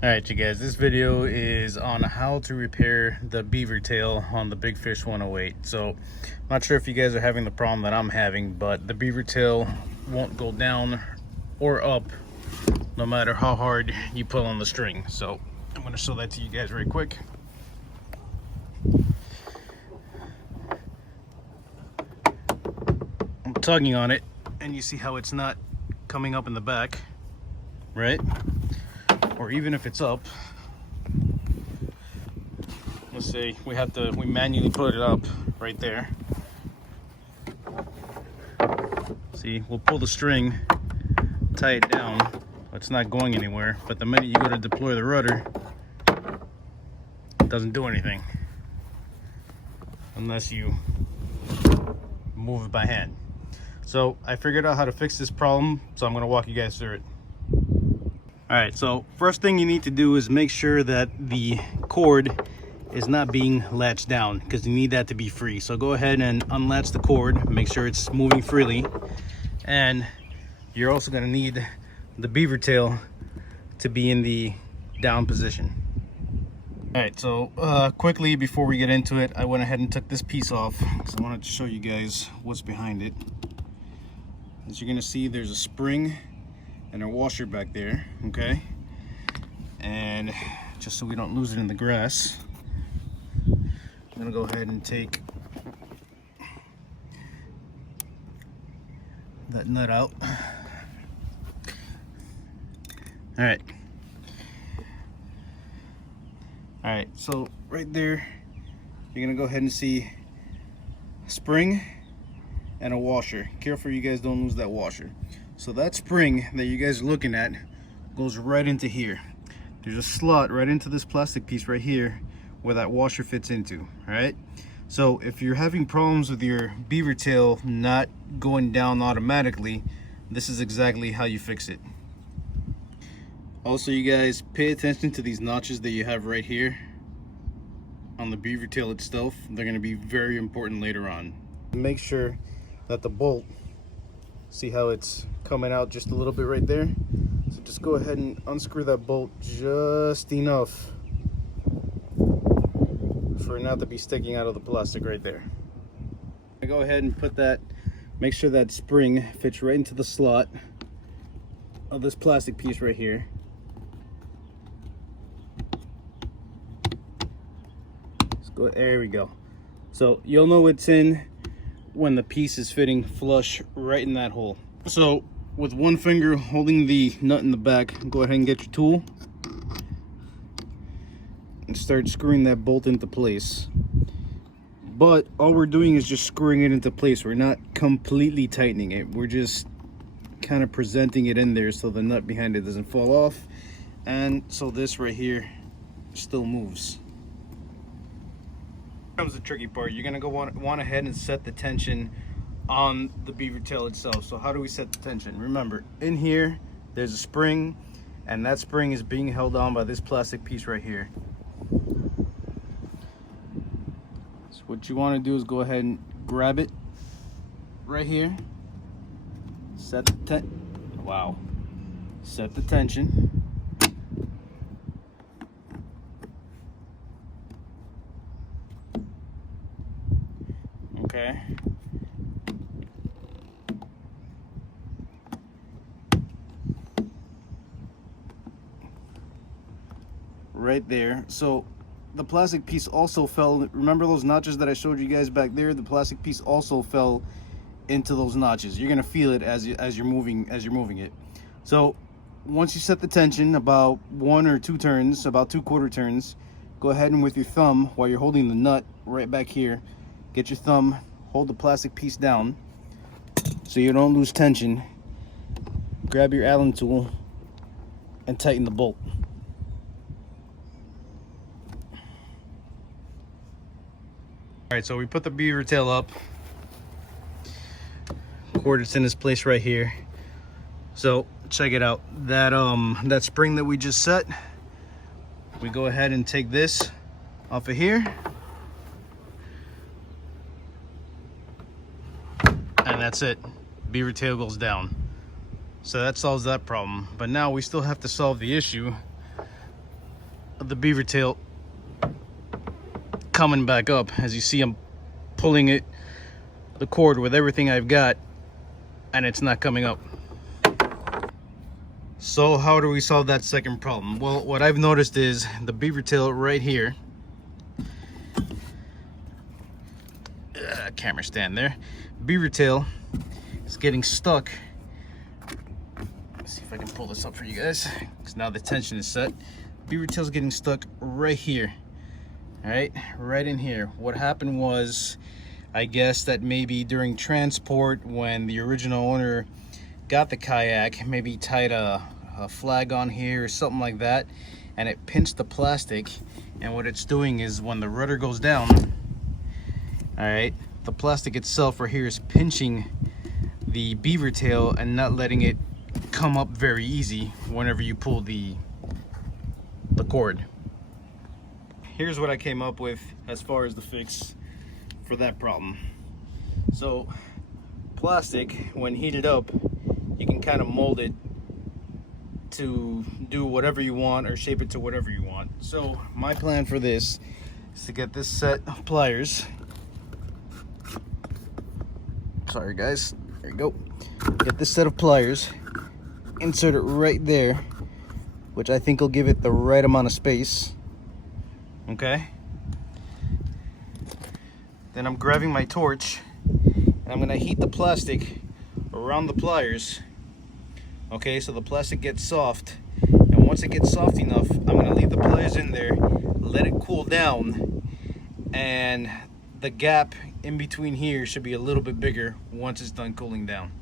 Alright you guys, this video is on how to repair the beaver tail on the Big Fish 108. So, I'm not sure if you guys are having the problem that I'm having, but the beaver tail won't go down or up no matter how hard you pull on the string. So, I'm going to show that to you guys right quick. I'm tugging on it, and you see how it's not coming up in the back, right? Or even if it's up, let's say we manually put it up right there. See, we'll pull the string, tie it down, it's not going anywhere, but the minute you go to deploy the rudder, it doesn't do anything unless you move it by hand. So I figured out how to fix this problem, so I'm going to walk you guys through it. Alright, so first thing you need to do is make sure that the cord is not being latched down, because you need that to be free. So go ahead and unlatch the cord, make sure it's moving freely, and you're also going to need the beaver tail to be in the down position. Alright, so quickly before we get into it, I went ahead and took this piece off because I wanted to show you guys what's behind it. As you're going to see, there's a spring and a washer back there, okay? And just so we don't lose it in the grass, I'm gonna go ahead and take that nut out. Alright. Alright, so right there, you're gonna go ahead and see a spring and a washer. Careful you guys don't lose that washer. So that spring that you guys are looking at goes right into here. There's a slot right into this plastic piece right here where that washer fits into, all right? So if you're having problems with your beaver tail not going down automatically, this is exactly how you fix it. Also, you guys, pay attention to these notches that you have right here on the beaver tail itself. They're going to be very important later on. Make sure that the bolt, see how it's coming out just a little bit right there? So just go ahead and unscrew that bolt just enough for it not to be sticking out of the plastic right there. Go ahead and put that, make sure that spring fits right into the slot of this plastic piece right here. Let's go, there we go. So you'll know it's in when the piece is fitting flush right in that hole. So with one finger holding the nut in the back, go ahead and get your tool and start screwing that bolt into place. But all we're doing is just screwing it into place. We're not completely tightening it. We're just kind of presenting it in there so the nut behind it doesn't fall off, and so this right here still moves. Comes the tricky part. You're gonna go want ahead and set the tension on the beaver tail itself. So how do we set the tension? Remember, in here there's a spring, and that spring is being held on by this plastic piece right here. So what you want to do is go ahead and grab it right here, set the set the tension. Okay. Right there. So the plastic piece also fell. Remember those notches that I showed you guys back there? The plastic piece also fell into those notches. You're gonna feel it as you're moving it. So once you set the tension, about 1 or 2 turns, about 2 quarter turns, go ahead and with your thumb, while you're holding the nut right back here, get your thumb, hold the plastic piece down so you don't lose tension. Grab your Allen tool and tighten the bolt. Alright, so we put the beaver tail up. Cord is in this place right here. So check it out. That spring that we just set, we go ahead and take this off of here. And that's it. Beaver tail goes down. So that solves that problem. But now we still have to solve the issue of the beaver tail coming back up. As you see, I'm pulling it, the cord with everything I've got, and it's not coming up. So how do we solve that second problem? Well, what I've noticed is the beaver tail right here, camera stand there, beaver tail is getting stuck. Let's see if I can pull this up for you guys, because now the tension is set. Beaver tail's getting stuck right here. All right, right in here. What happened was, I guess that maybe during transport, when the original owner got the kayak, maybe tied a flag on here or something like that, and it pinched the plastic. And what it's doing is, when the rudder goes down, all right, the plastic itself right here is pinching the beaver tail and not letting it come up very easy whenever you pull the cord. Here's what I came up with as far as the fix for that problem. So plastic, when heated up, you can kind of mold it to do whatever you want or shape it to whatever you want. So my plan for this is to get this set of pliers. Sorry guys, there you go. Get this set of pliers, insert it right there, which I think will give it the right amount of space. Okay, then I'm grabbing my torch and I'm gonna heat the plastic around the pliers. Okay, so the plastic gets soft, and once it gets soft enough, I'm gonna leave the pliers in there, let it cool down, and the gap in between here should be a little bit bigger once it's done cooling down.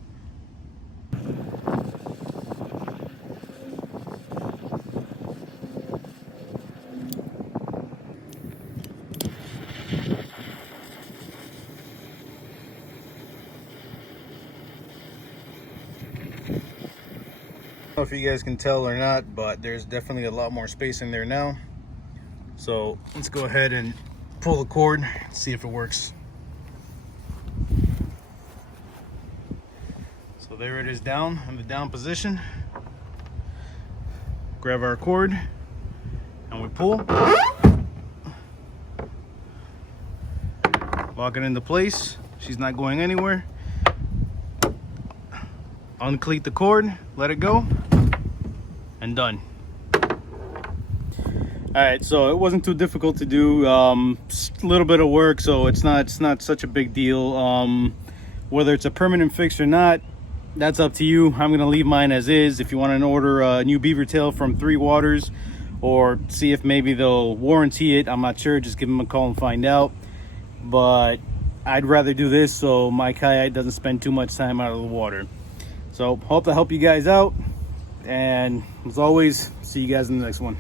I don't know if you guys can tell or not, but there's definitely a lot more space in there now. So let's go ahead and pull the cord, see if it works. So there it is, down in the down position. Grab our cord and we pull. Lock it into place. She's not going anywhere. Uncleat the cord, let it go, and done. All right, so it wasn't too difficult to do. Just a little bit of work, so it's not such a big deal. Whether it's a permanent fix or not, that's up to you. I'm gonna leave mine as is. If you want to order a new beaver tail from Three Waters, or see if maybe they'll warranty it, I'm not sure. Just give them a call and find out. But I'd rather do this so my kayak doesn't spend too much time out of the water. So hope to help you guys out, and as always, see you guys in the next one.